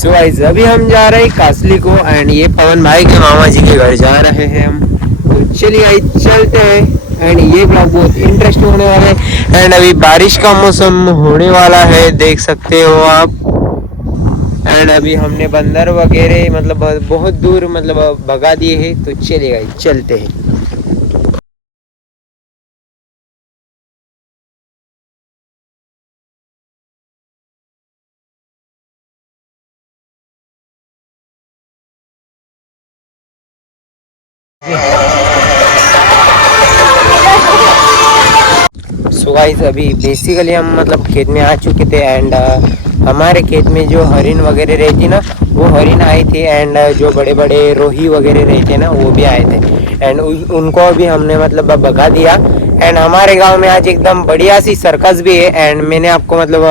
So guys अभी हम जा रहे हैं कासली को एंड ये पवन भाई के मामा जी के घर जा रहे हैं हम। तो चलिए गाइस चलते हैं एंड ये ब्लॉग बहुत इंटरेस्टिंग होने वाला है। एंड अभी बारिश का मौसम होने वाला है, देख सकते हो आप। एंड अभी हमने बंदर वगैरह मतलब बहुत दूर मतलब भगा दिए हैं। तो चलिए गाइस चलते हैं। सो गाइस अभी बेसिकली हम मतलब खेत में आ चुके थे एंड हमारे खेत में जो हरिन वगैरह रहती ना, वो हरिन आई थी एंड जो बड़े बड़े रोही वगैरह रहते ना, वो भी आए थे एंड उनको भी हमने मतलब भगा दिया। एंड हमारे गांव में आज एकदम बढ़िया सी सर्कस भी है एंड मैंने आपको मतलब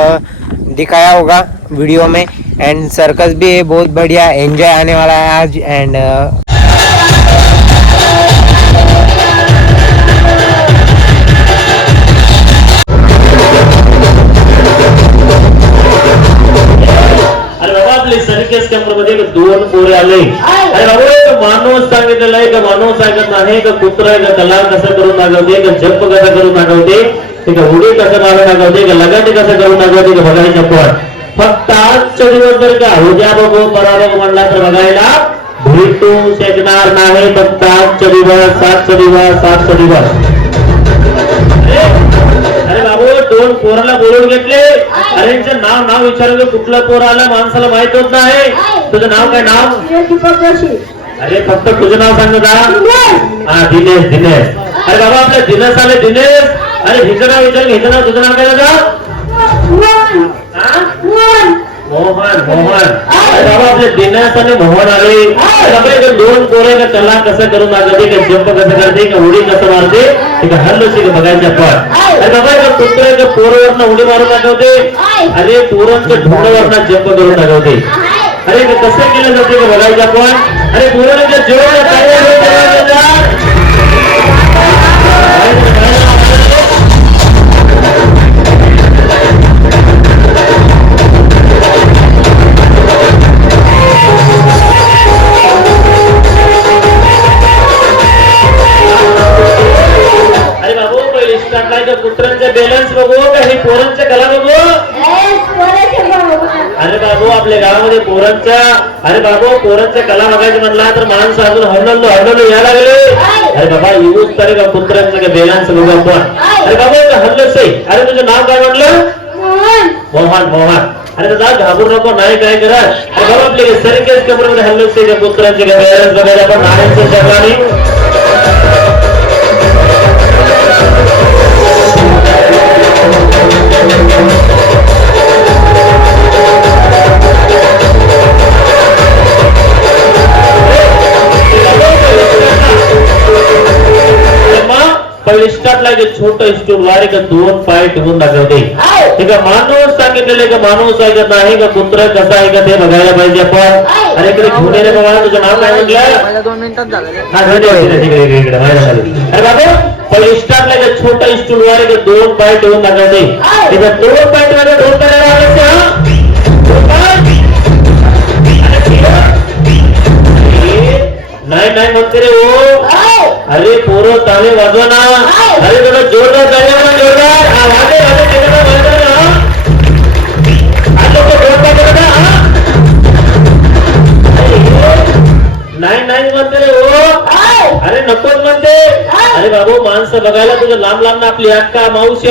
दिखाया होगा वीडियो में। एंड सर्कस भी है, बहुत बढ़िया एंजॉय आने वाला है आज। एंड सर्कस केंद्रामध्ये दोन पोरे आले। अरे बाबा माणूस सांगितलेलं आहे का माणूस सांगत नाही का कुत्रा का कला कसं करून दाखवते का जप कसं करून दाखवते का उडी कसं मारून दाखवते का लगाटी कसं करून दाखवते का बघायचं पण फक्त आजच्या दिवस जर का उद्या बघू परवा बघू म्हणला तर बघायला भेटू शकणार नाही। फक्त आजच्या दिवस 7 दिवस। अरे बाबू दोन पोराला बोलून घेतले। अरे नाव विचारलं कुठला पोर आला माणसाला माहित होत नाही। तुझं नाव काय? नाव? अरे फक्त तुझं नाव सांग का? हा दिनेश। अरे बाबा आपल्या दिनेश आले दिनेश। अरे हिचं नाव विचारलं, हिचं नाव तुझं नाव काय दादा? मोहन। अरे बाबा आपले दिनेश आणि मोहन आले। दोन पोरे का कला कसं करून दाखवते का जंप कसं करते का उडी कसं मारते का हल्लोशी का बघायचं पण। अरे बाबा का कुत्रे का पोरावरनं उडी मारून दाखवते। अरे पोरांच्या ढोंडावरनं जंप करून दाखवते। अरे कसं केलं जाते का बघायचं आपण। अरे पोरांच्या जेवढ्या कुत्र्यांचा बॅलन्स बघू का हे पोरांच्या कला बघू। अरे बाबू आपल्या गावामध्ये पोरांच्या अरे बाबू पोरांच्या कला बघायचं म्हणला तर माणसं अजून हरलो या लागले। अरे बाबा येऊच तरी का कुत्र्यांचं का बॅलन्स बघू आपण। अरे बाबा हल्लच आहे। अरे तुझं नाव काय म्हटलं? मोहन। अरे दादा घाबरू नको, नाही काय करा। अरे बाबा आपले सर्कस केंद्रामध्ये हल्लच आहे का कुत्र्यांचे का बॅलन्स बघायला आपण नारायणचं जगाने। स्टार्टला छोटं स्टूल वारे का 2 पाय ठेवून दाखवते। ठीक आहे माणूस सांगितलेले का माणूस ऐकत नाही का कुत्रा कसा आहे का ते बघायला पाहिजे आपण। अरे इकडे घेऊन ये बाबा, तुझं नाव काय म्हटलं? 2 मिनिटात झालं। अरे बाबा पहिले स्टार्टला छोटा स्टूल वारे का 2 पाय ठेवून दाखवते। ठीक आहे 2 पाय ठेवायला 2 पाय नाही म्हणते रे हो। अरे पोरं ताले वाजवा ना। अरे थोडं जोरदार जोरदार नाही म्हणते रे हो। अरे नकोच म्हणते। अरे बाबू माणसं बघायला तुझं लांब ना आपली अक्का मावशी